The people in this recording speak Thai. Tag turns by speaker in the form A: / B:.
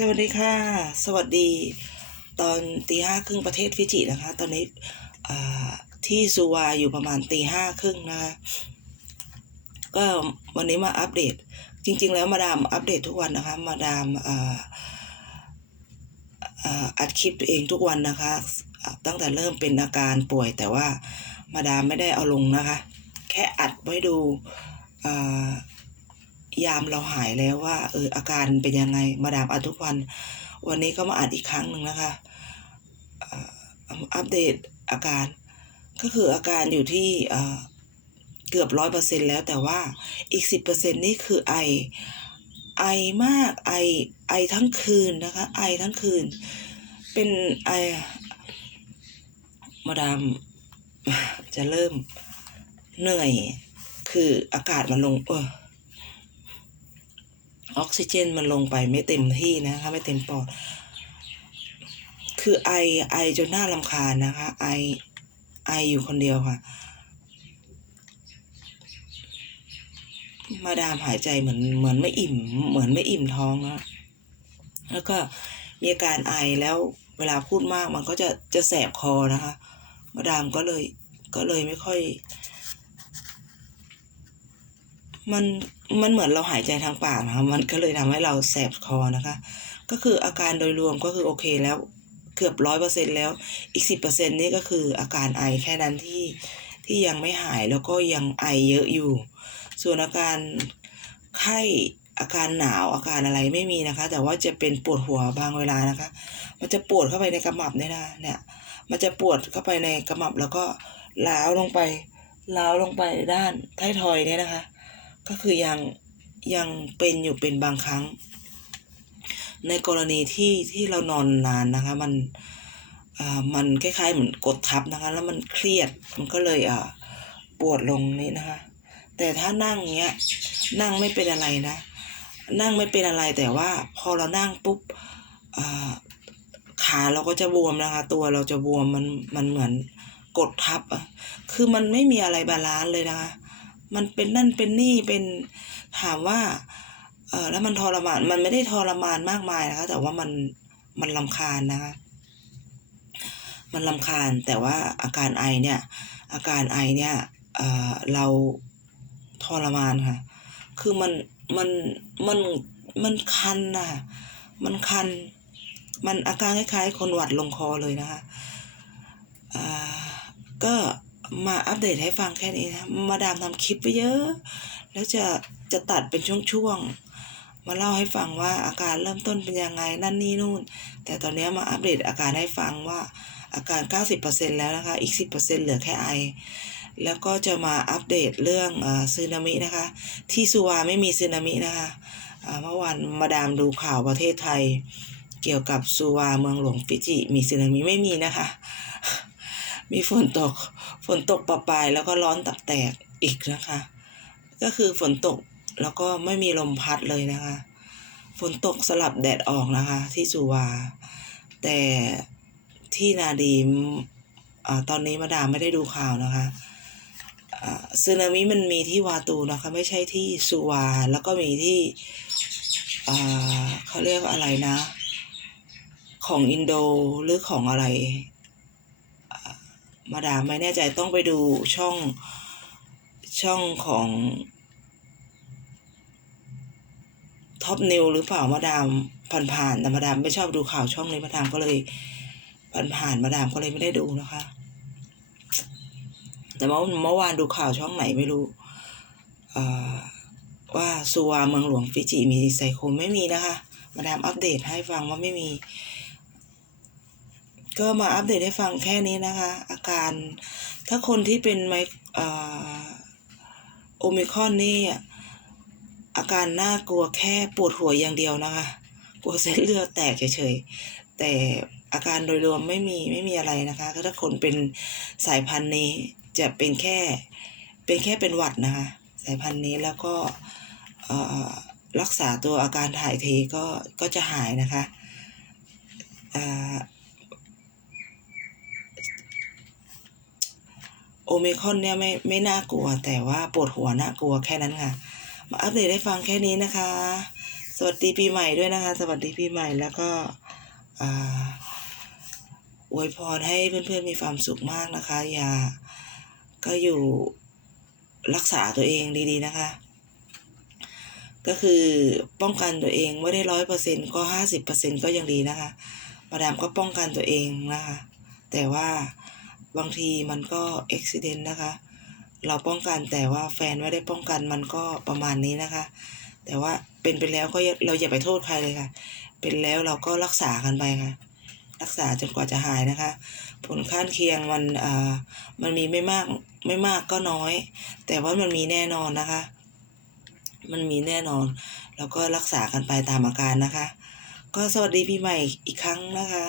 A: สวัสดีค่ะ สวัสดีตอนตีห้าครึ่งประเทศฟิจินะคะ ตอนนี้ที่ซูวาอยู่ประมาณตีห้าครึ่งนะคะก็วันนี้มาอัปเดต จริง ๆ แล้วมาดามอัปเดตทุกวันนะคะ มาดามอัดคลิปตัวเองทุกวันนะคะ ตั้งแต่เริ่มเป็นอาการป่วยแต่ว่ามาดามไม่ได้เอาลงนะคะ แค่อัดไว้ดูอ ยามเราหายแล้วว่า เอออาการเป็นยังไงมาดามอัดทุกวัน วันนี้ก็มาอัดอีกครั้งหนึ่งนะคะอัปเดตอาการ ก็คืออาการอยู่ที่เกือบร้อยเปอร์เซ็นแล้วแต่ว่าอีกสิบเปอร์เซ็นนี่คือไอไอมากไอไอทั้งคืนนะคะ ไอทั้งคืน เป็นไอมาดามจะเริ่มเหนื่อย คืออากาศมันลง เออ ออกซิเจนมันลงไปไม่เต็มที่นะคะไม่เต็มปอด คือไอไอจนหน่ารำคาญนะคะ ไอไออยู่คนเดียวค่ะ มาดามหายใจเหมือนเหมือนไม่อิ่ม เหมือนไม่อิ่มท้องนะแล้วก็มีอาการไอแล้วเวลาพูดมากมันก็จะจะแสบคอนะคะ มาดามก็เลยก็เลยไม่ค่อย มันมันเหมือนเราหายใจทางปากนะคะมันก็เลยทำให้เราแสบคอนะคะ ก็คืออาการโดยรวมก็คือโอเคแล้วเกือบร้อยเปอร์เซ็นแล้วอีกสิบเปอร์เซ็นนี่ก็คืออาการไอแค่นั้นที่ที่ยังไม่หายแล้วก็ยังไอเยอะอยู่ ส่วนอาการไข้อาการหนาวอาการอะไรไม่มีนะคะ แต่ว่าจะเป็นปวดหัวบางเวลานะคะ มันจะปวดเข้าไปในกระหมับเนี่ยนะเนี่ยมันจะปวดเข้าไปในกระหมับแล้วก็ล้าวลงไปล้าวลงไปด้านท้ายทอยเนี่ยนะคะ ก็คือยังยังเป็นอยู่เป็นบางครั้ง ในกรณีที่ที่เรานอนนานนะคะ มันอ่ามันคล้ายๆเหมือนกดทับนะคะ แล้วมันเครียดมันก็เลยอ่าปวดลงนี่นะคะ แต่ถ้านั่งเงี้ยนั่งไม่เป็นอะไรนะ นั่งไม่เป็นอะไรแต่ว่าพอเรานั่งปุ๊บอ่าขาเราก็จะบวมนะคะ ตัวเราจะบวมมันมันเหมือนกดทับอะคือมันไม่มีอะไรบาลานซ์เลยนะคะ มันเป็นนั่นเป็นนี่เป็นถามว่า เออแล้วมันทรมาน มันไม่ได้ทรมานมากมายนะคะ แต่ว่ามันมันลำคาญนะคะ มันลำคาญแต่ว่าอาการไอเนี่ย อาการไอเนี่ยเออเราทรมานค่ะ คือมันมันมันมันคันน่ะมันคัน มันอาการคล้ายๆ คนหวัดลงคอเลยนะคะ อ่า ก็ มาอัปเดตให้ฟังแค่นี้นะ มาดามทำคลิปไปเยอะ แล้วจะจะตัดเป็นช่วงๆ มาเล่าให้ฟังว่าอาการเริ่มต้นเป็นยังไงนั่นนี่นู่น แต่ตอนนี้มาอัปเดตอาการให้ฟังว่าอาการ 90%แล้วนะคะ อีก 10%เหลือแค่ไอ แล้วก็จะมาอัปเดตเรื่องอซึนามินะคะ ที่สุวาไม่มีซึนามินะคะเมื่อวานมาดามดูข่าวประเทศไทย เกี่ยวกับสุวาเมืองหลวงฟิจิ มีสึนามิไม่มีนะคะ มีฝนตก ฝนตกปะปายแล้วก็ร้อนตับแตกอีกนะคะ ก็คือฝนตกแล้วก็ไม่มีลมพัดเลยนะคะ ฝนตกสลับแดดออกนะคะ ที่สุวา แต่ที่นาดีมอาตอนนี้มาดามไม่ได้ดูข่าวนะคะอ่าสึนามิมันมีที่วาตูนะคะ ไม่ใช่ที่สุวา แล้วก็มีที่อ่าเขาเรียกอะไรนะ ของอินโดหรือของอะไร มาดามไม่แน่ใจต้องไปดูช่องช่องของท็อปนิวหรือเปล่ามาดามผ่านๆแต่มาดามไม่ชอบดูข่าวช่องนี้มาดามก็เลยผ่านๆมาดามก็เลยไม่ได้ดูนะคะ แต่เมื่อเมื่อวานดูข่าวช่องไหนไม่รู้ว่าซัวเมืองหลวงฟิจิมีไซโคนไม่มีนะคะ มาดามอัปเดตให้ฟังว่าไม่มี ก็มาอัปเดตให้ฟังแค่นี้นะคะ อาการถ้าคนที่เป็นไมอ่าโอมิคอนนี่อาการน่ากลัวแค่ปวดหัวอย่างเดียวนะคะกลัวเส้นเลือดแตกเฉยๆ แต่อาการโดยรวมไม่มีไม่มีอะไรนะคะก็ถ้าคนเป็นสายพันธุ์นี้จะเป็นแค่เป็นแค่เป็นหวัดนะคะ สายพันธุ์นี้แล้วก็อ่อรักษาตัวอาการถ่ายเทก็ก็จะหายนะคะอ่า โอเมคอนเนี่ยไม่ไม่น่ากลัว แต่ว่าปวดหัวน่ากลัวแค่นั้นค่ะ มาอัปเดตให้ฟังแค่นี้นะคะ สวัสดีปีใหม่ด้วยนะคะ สวัสดีปีใหม่แล้วก็อวยพรให้เพื่อนๆมีความสุขมากนะคะ อย่าก็อยู่รักษาตัวเองดีๆนะคะ ก็คือป้องกันตัวเองไม่ได้ร้อยเปอร์เซ็นก็ห้าสิบเปอร์เซ็นก็ยังดีนะคะ มาดามก็ป้องกันตัวเองนะคะ แต่ว่า บางทีมันก็อุบิเหตุนะคะ เราป้องกันแต่ว่าแฟนไม่ได้ป้องกันมันก็ประมาณนี้นะคะ แต่ว่าเป็นไปแล้วก็เราอย่าไปโทษใครเลยค่ะ เป็นแล้วเราก็รักษากันไปค่ะ รักษาจนกว่าจะหายนะคะ ผลข้างเคียงมันอ่ามันมีไม่มากไม่มากก็น้อย แต่ว่ามันมีแน่นอนนะคะ มันมีแน่นอน แล้วก็รักษากันไปตามอาการนะคะ ก็สวัสดีปีใหม่อีกครั้งนะคะ